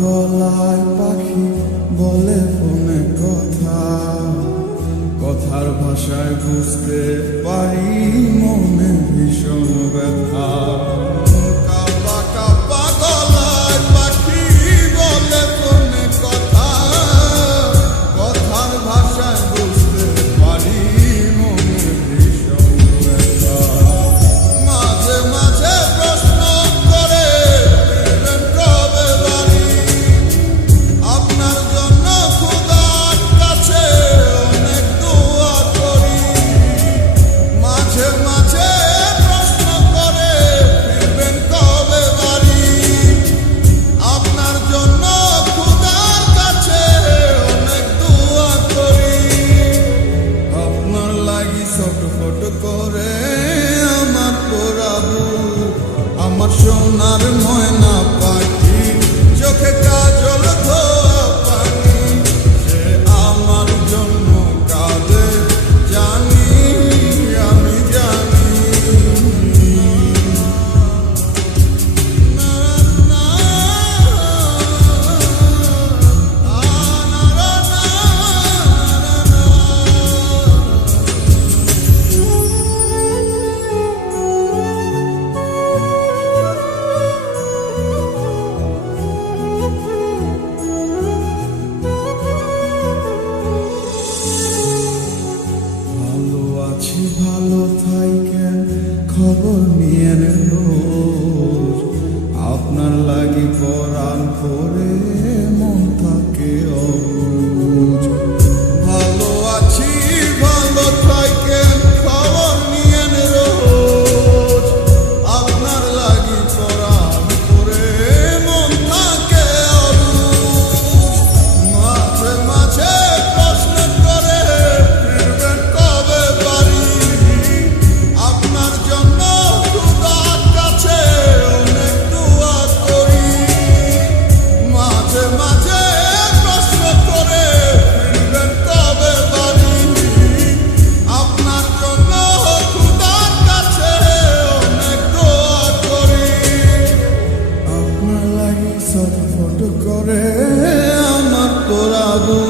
গলায় পাখি বলে ফোনে কথা, কথার ভাষায় বুঝতে পারি মনে ভীষণ ব্যথা। কাপা কাপা গলায় পাখি বলে ফোনে কথা, কথার ভাষায় বুঝতে পারি মনে ভীষণ ব্যথা। মাঝে মাঝে প্রশ্ন করে ফিরবেন কবে বাড়ি, আপনার জন্য খোদার কাছে অনেক দোয়া করি। মাঝে মাঝে প্রশ্ন করে ফিরবেন কবে বাড়ি, আপনার জন্য খোদার কাছে অনেক দোয়া করি। আপনার লাগি ছটফট করে আমার পোড়াবো, আমার সোনার ময়না পাখি, চোখে কাজল ধোয়া পানি, সে আমার জন্য কাঁদে জানি, আমি জানি। না, না, না, না, না, না। ভালো আছি ভালো থাইকেন, খবর নিয়েন রোজ, আপনার লাগি পরাণ করে মন থাকে অবুঝ। ভালো আছি ভালো থাইকেন, খবর নিয়েন রোজ, আপনার লাগি পরাণ করে মন থাকে অবুঝ। মাঝে মাঝে প্রশ্ন করে ফিরবেন কবে বাড়ি, আপনার জন্য খোদার কাছে অনেক দোয়া করি। মাঝে মাঝে প্রশ্ন করে ফিরবেন কবে বাড়ি, আপনার জন্য খোদার কাছে অনেক দোয়া করি। আপনার লাগি ছটফট করে আমার পোড়াবো।